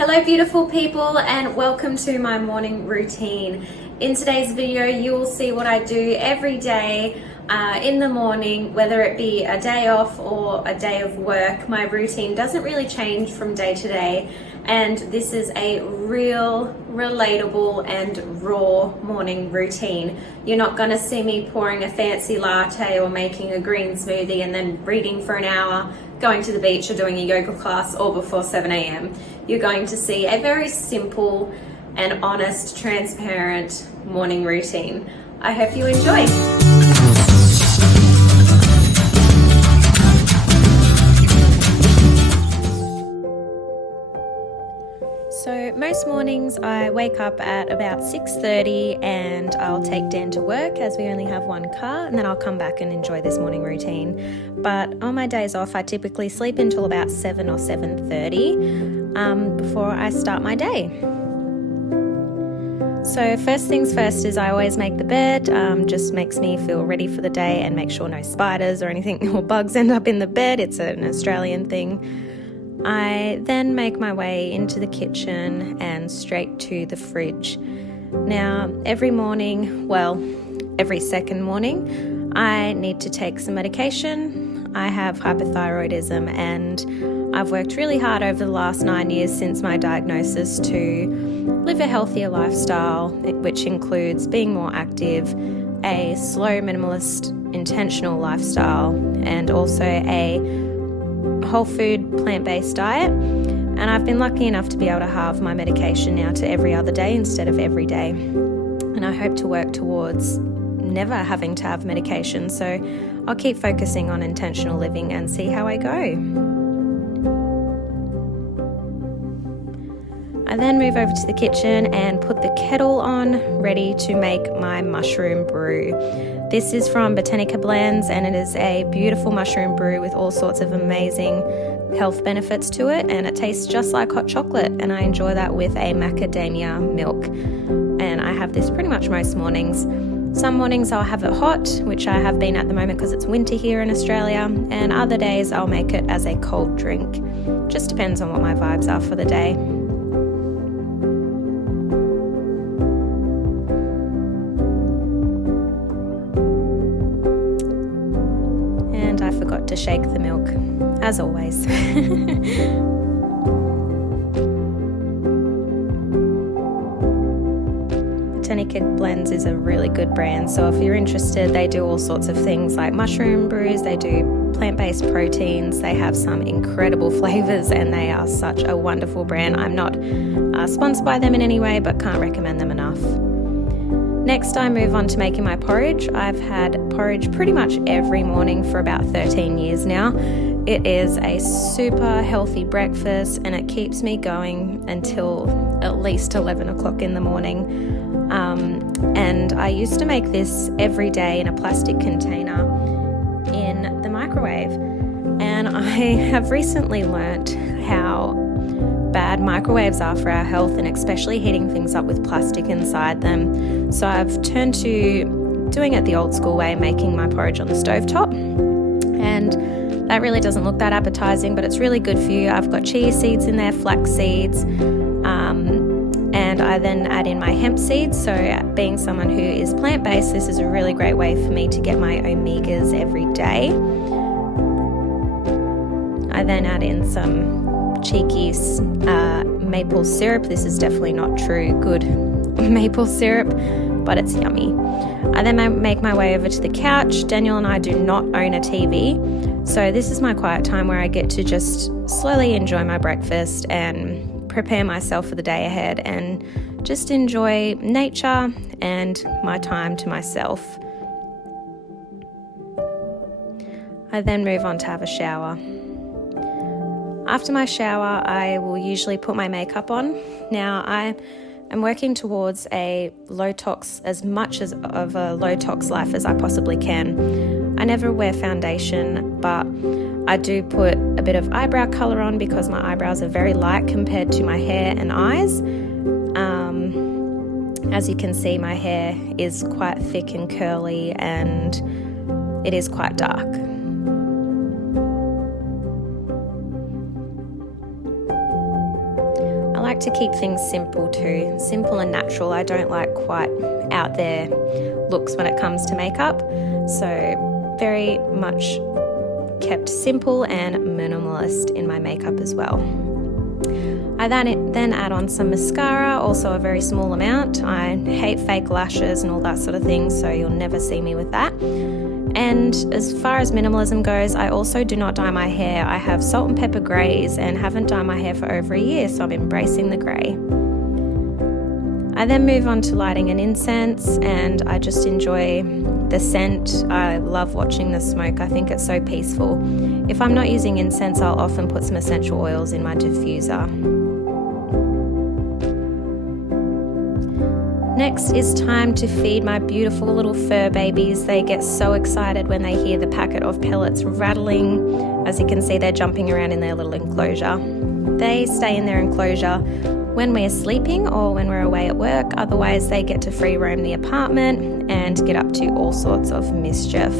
Hello beautiful people, and welcome to my morning routine. In today's video you will see what I do every day in the morning, whether it be a day off or a day of work. My routine doesn't really change from day to day, and this is a real, relatable and raw morning routine. You're not going to see me pouring a fancy latte or making a green smoothie and then reading for an hour, going to the beach or doing a yoga class all before 7 a.m. You're going to see a very simple and honest, transparent morning routine. I hope you enjoy. So most mornings I wake up at about 6:30 and I'll take Dan to work, as we only have one car, and then I'll come back and enjoy this morning routine. But on my days off I typically sleep until about 7 or 7:30 before I start my day. So first things first is I always make the bed, just makes me feel ready for the day and make sure no spiders or anything or bugs end up in the bed. It's an Australian thing. I then make my way into the kitchen and straight to the fridge. Now, every morning, well, every second morning, I need to take some medication. I have hypothyroidism, and I've worked really hard over the last 9 years since my diagnosis to live a healthier lifestyle, which includes being more active, a slow, minimalist, intentional lifestyle, and also a whole food, plant-based diet. And I've been lucky enough to be able to halve my medication now to every other day instead of every day. And I hope to work towards never having to have medication. So I'll keep focusing on intentional living and see how I go. I then move over to the kitchen and put the kettle on, ready to make my mushroom brew. This is from Botanica Blends, and it is a beautiful mushroom brew with all sorts of amazing health benefits to it, and it tastes just like hot chocolate, and I enjoy that with a macadamia milk. And I have this pretty much most mornings. Some mornings I'll have it hot, which I have been at the moment because it's winter here in Australia, and other days I'll make it as a cold drink. Just depends on what my vibes are for the day. I forgot to shake the milk, as always. Botanica Blends is a really good brand, so if you're interested, they do all sorts of things like mushroom brews, they do plant-based proteins, they have some incredible flavors, and they are such a wonderful brand. I'm not sponsored by them in any way, but can't recommend them enough. Next, I move on to making my porridge. I've had porridge pretty much every morning for about 13 years now. It is a super healthy breakfast, and it keeps me going until at least 11 o'clock in the morning. And I used to make this every day in a plastic container in the microwave. And I have recently learnt how bad microwaves are for our health, and especially heating things up with plastic inside them. So I've turned to doing it the old school way, making my porridge on the stovetop. And that really doesn't look that appetizing, but it's really good for you. I've got chia seeds in there, flax seeds, and I then add in my hemp seeds. So being someone who is plant-based, this is a really great way for me to get my omegas every day. I then add in some cheeky maple syrup. This is definitely not true good maple syrup, but it's yummy. I then make my way over to the couch. Daniel and I do not own a TV, so this is my quiet time where I get to just slowly enjoy my breakfast and prepare myself for the day ahead and just enjoy nature and my time to myself. I then move on to have a shower. After my shower, I will usually put my makeup on. Now, I am working towards a as much of a low tox life as I possibly can. I never wear foundation, but I do put a bit of eyebrow colour on because my eyebrows are very light compared to my hair and eyes. As you can see, my hair is quite thick and curly, and it is quite dark. like to keep things simple too, simple and natural. I don't like quite out there looks when it comes to makeup, so very much kept simple and minimalist in my makeup as well. I then add on some mascara, also a very small amount. I hate fake lashes and all that sort of thing, so you'll never see me with that. And as far as minimalism goes, I also do not dye my hair. I have salt and pepper greys and haven't dyed my hair for over a year, so I'm embracing the grey. I then move on to lighting an incense, and I just enjoy the scent. I love watching the smoke. I think it's so peaceful. If I'm not using incense, I'll often put some essential oils in my diffuser. Next is time to feed my beautiful little fur babies. They get so excited when they hear the packet of pellets rattling. As you can see, they're jumping around in their little enclosure. They stay in their enclosure when we're sleeping or when we're away at work. Otherwise, they get to free roam the apartment and get up to all sorts of mischief.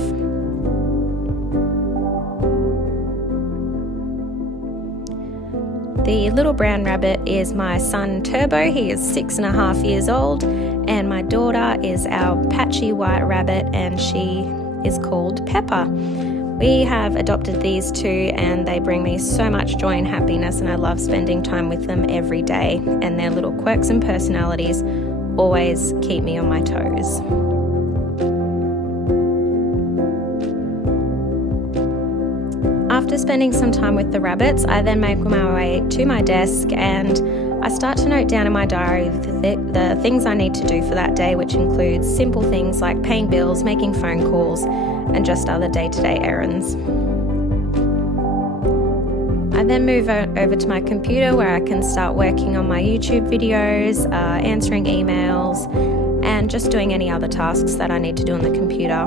The little brown rabbit is my son Turbo. He is 6.5 years old, and my daughter is our patchy white rabbit, and she is called Pepper. We have adopted these two, and they bring me so much joy and happiness, and I love spending time with them every day, and their little quirks and personalities always keep me on my toes. After spending some time with the rabbits, I then make my way to my desk and I start to note down in my diary the things I need to do for that day, which includes simple things like paying bills, making phone calls, and just other day-to-day errands. I then move over to my computer where I can start working on my YouTube videos, answering emails, and just doing any other tasks that I need to do on the computer.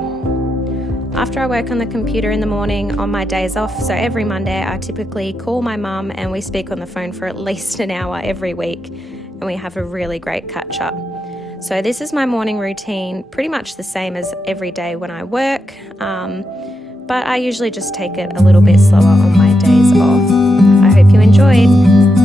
After I work on the computer in the morning on my days off, so every Monday I typically call my mum and we speak on the phone for at least an hour every week, and we have a really great catch up. So this is my morning routine, pretty much the same as every day when I work, but I usually just take it a little bit slower on my days off. I hope you enjoyed.